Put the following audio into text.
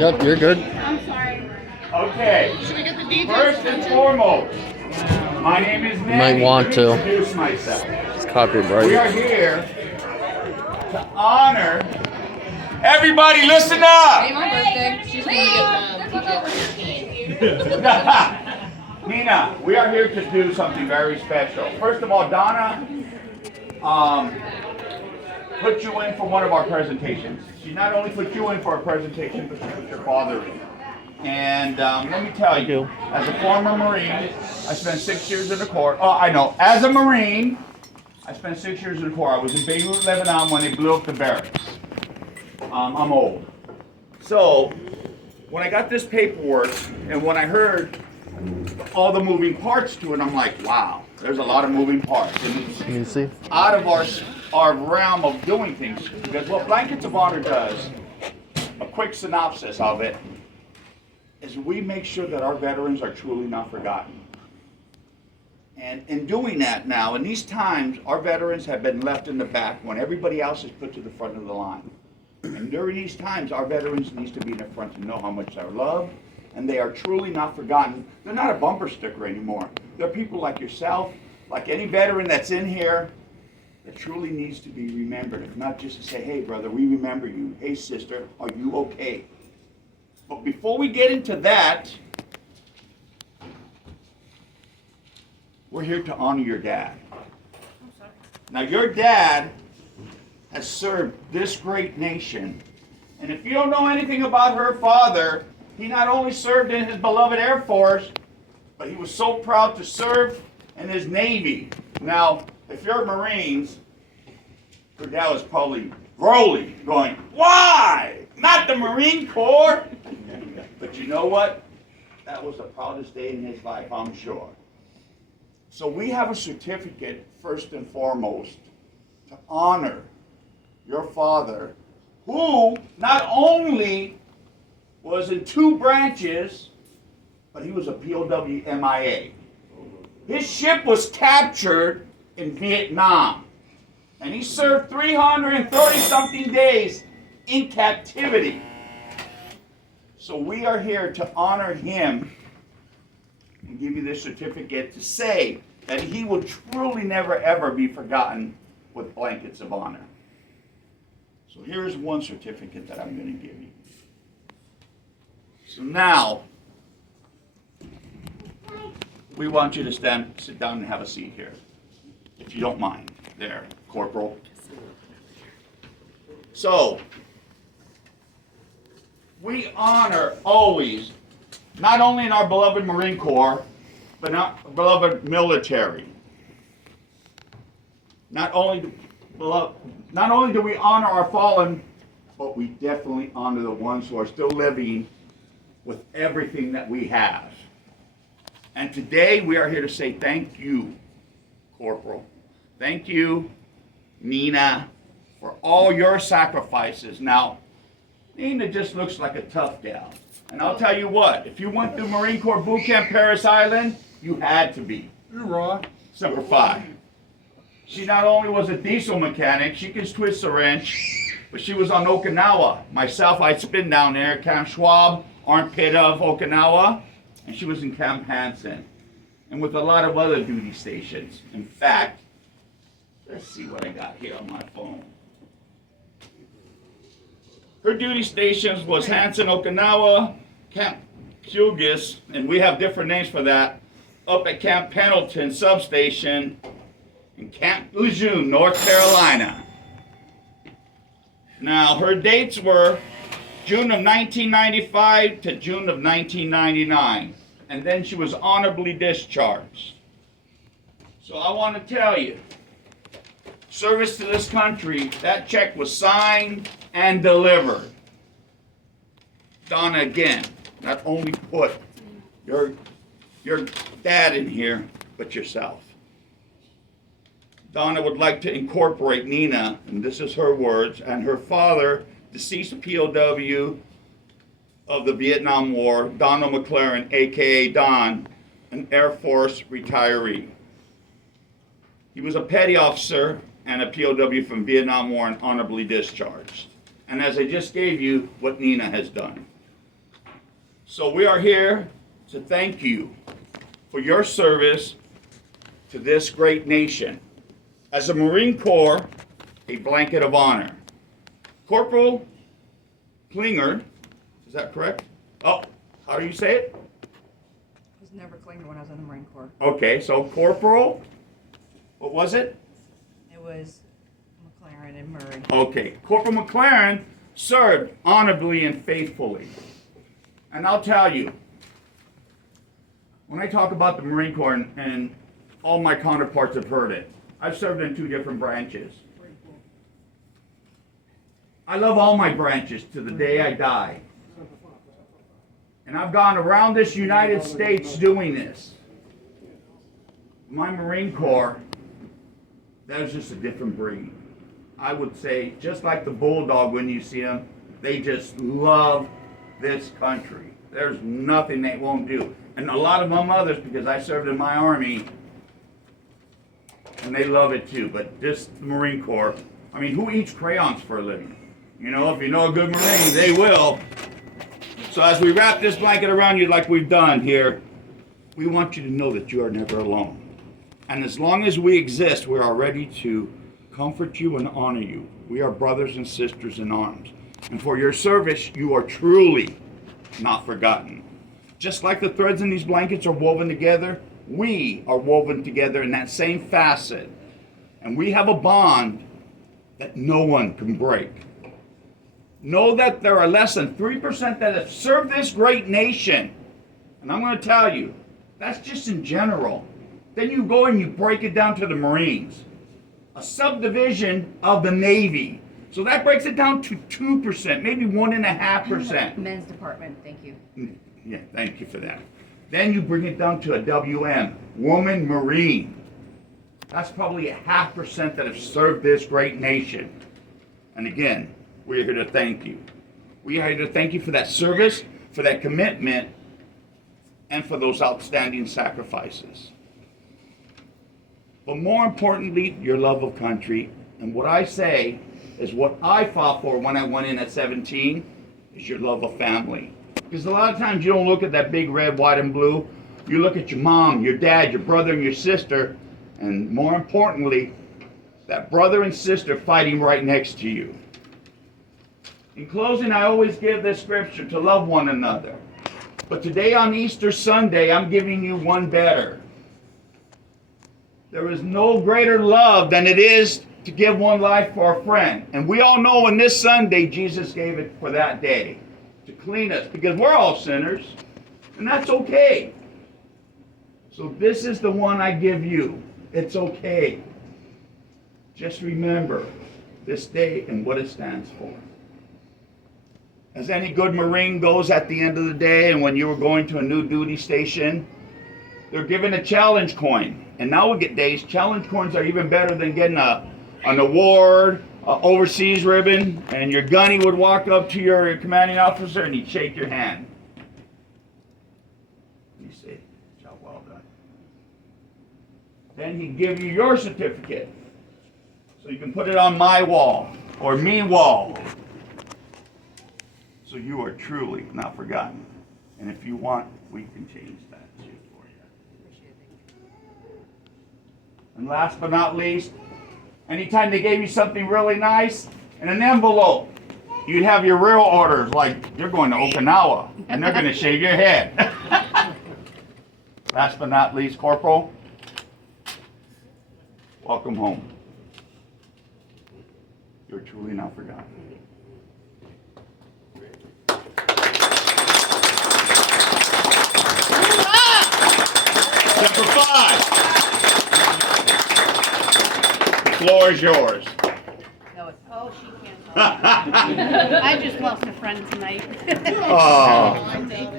Yep, you're good. I'm sorry. Okay. Should we get the DJ? First and foremost, my name is Manny. Might want Let me to. introduce myself. It's We copyright. are here to honor. Everybody, listen up. Hey, my birthday. She's gonna get DJ. Nina, we are here to do something very special. First of all, Donna put you in for one of our presentations. She not only put you in for a presentation, but she put your father in. And let me tell you, as a former Marine, I spent 6 years in the Corps. Oh, I know. As a Marine, I spent 6 years in the Corps. I was in Beirut, Lebanon when they blew up the barracks. I'm old. So, when I got this paperwork, and when I heard all the moving parts to it, I'm like, wow, there's a lot of moving parts. And it's You can see. out of our realm of doing things. Because what Blankets of Honor does, a quick synopsis of it, is we make sure that our veterans are truly not forgotten. And in doing that now, in these times, our veterans have been left in the back when everybody else is put to the front of the line. And during these times, our veterans need to be in the front to know how much they're loved, and they are truly not forgotten. They're not a bumper sticker anymore. They're people like yourself, like any veteran that's in here, that truly needs to be remembered. If not just to say, hey brother, we remember you. Hey sister, are you okay? But before we get into that, we're here to honor your dad. Now your dad has served this great nation. And if you don't know anything about her father, he not only served in his beloved Air Force, but he was so proud to serve in his Navy. Now, if you're Marines, your dad was probably rolling, going, why? Not the Marine Corps? But you know what? That was the proudest day in his life, I'm sure. So we have a certificate, first and foremost, to honor your father, who not only was in 2 branches, but he was a POW MIA. His ship was captured in Vietnam, and he served 330-something days in captivity. So we are here to honor him and give you this certificate to say that he will truly never ever be forgotten with Blankets of Honor. So here's one certificate that I'm going to give you. So now, we want you to sit down and have a seat here, if you don't mind. There, Corporal. So, we honor always, not only in our beloved Marine Corps, but our beloved military. Not only do we honor our fallen, but we definitely honor the ones who are still living with everything that we have. And today we are here to say thank you, Corporal. Thank you, Nina, for all your sacrifices. Now, Nina just looks like a tough gal. And I'll tell you what, if you went through Marine Corps Boot Camp Paris Island, you had to be. You're raw. Semper Fi. She not only was a diesel mechanic, she could twist a wrench, but she was on Okinawa. Myself, I'd spin down there, Camp Schwab, armpit of Okinawa, and she was in Camp Hansen, and with a lot of other duty stations. In fact, let's see what I got here on my phone. Her duty stations was Hansen, Okinawa, Camp Hughes, and we have different names for that, up at Camp Pendleton Substation, in Camp Lejeune, North Carolina. Now, her dates were June of 1995 to June of 1999. And then she was honorably discharged. So I want to tell you, service to this country, that check was signed and delivered. Donna, again, not only put your dad in here, but yourself. Donna would like to incorporate Nina, and this is her words, and her father, deceased POW of the Vietnam War, Donald McClarren, a.k.a. Don, an Air Force retiree. He was a petty officer and a POW from Vietnam War and honorably discharged. And as I just gave you, what Nina has done. So we are here to thank you for your service to this great nation. As a Marine Corps, a blanket of honor. Corporal Klinger, is that correct? Oh, how do you say it? It was never Klinger when I was in the Marine Corps. Okay, so Corporal, what was it? It was McClarren and Murray. Okay, Corporal McClarren served honorably and faithfully. And I'll tell you, when I talk about the Marine Corps, and all my counterparts have heard it, I've served in 2 different branches. I love all my branches to the day I die. And I've gone around this United States doing this. My Marine Corps, that was just a different breed. I would say, just like the bulldog when you see them, they just love this country. There's nothing they won't do. And a lot of my mothers, because I served in my army, and they love it too. But just the Marine Corps, I mean, who eats crayons for a living? You know, if you know a good Marine, they will. So as we wrap this blanket around you like we've done here, we want you to know that you are never alone. And as long as we exist, we are ready to comfort you and honor you. We are brothers and sisters in arms. And for your service, you are truly not forgotten. Just like the threads in these blankets are woven together, we are woven together in that same facet. And we have a bond that no one can break. Know that there are less than 3% that have served this great nation. And I'm going to tell you, that's just in general. Then you go and you break it down to the Marines, a subdivision of the Navy. So that breaks it down to 2%, maybe 1.5%. Men's department, thank you. Yeah, thank you for that. Then you bring it down to a WM, Woman Marine. That's probably 0.5% that have served this great nation. And again, we're here to thank you. We are here to thank you for that service, for that commitment, and for those outstanding sacrifices. But more importantly, your love of country. And what I say is what I fought for when I went in at 17 is your love of family. Because a lot of times you don't look at that big red, white, and blue. You look at your mom, your dad, your brother, and your sister, and more importantly, that brother and sister fighting right next to you. In closing, I always give this scripture to love one another. But today on Easter Sunday, I'm giving you one better. There is no greater love than it is to give one life for a friend. And we all know on this Sunday, Jesus gave it for that day, to clean us, because we're all sinners, and that's okay. So this is the one I give you. It's okay. Just remember this day and what it stands for. As any good Marine goes at the end of the day, and when you were going to a new duty station, they're given a challenge coin. And nowadays, challenge coins are even better than getting an award, an overseas ribbon, and your gunny would walk up to your commanding officer and he'd shake your hand. You say, job well done. Then he'd give you your certificate. So you can put it on my wall, or me wall. So you are truly not forgotten. And if you want, we can change that too for you. And last but not least, anytime they gave you something really nice in an envelope, you'd have your real orders, like you're going to Okinawa, and they're going to shave your head. Last but not least, Corporal, welcome home. You're truly not forgotten. Step 5. The floor is yours. Oh, she can't talk. I just lost a friend tonight. Oh. I think.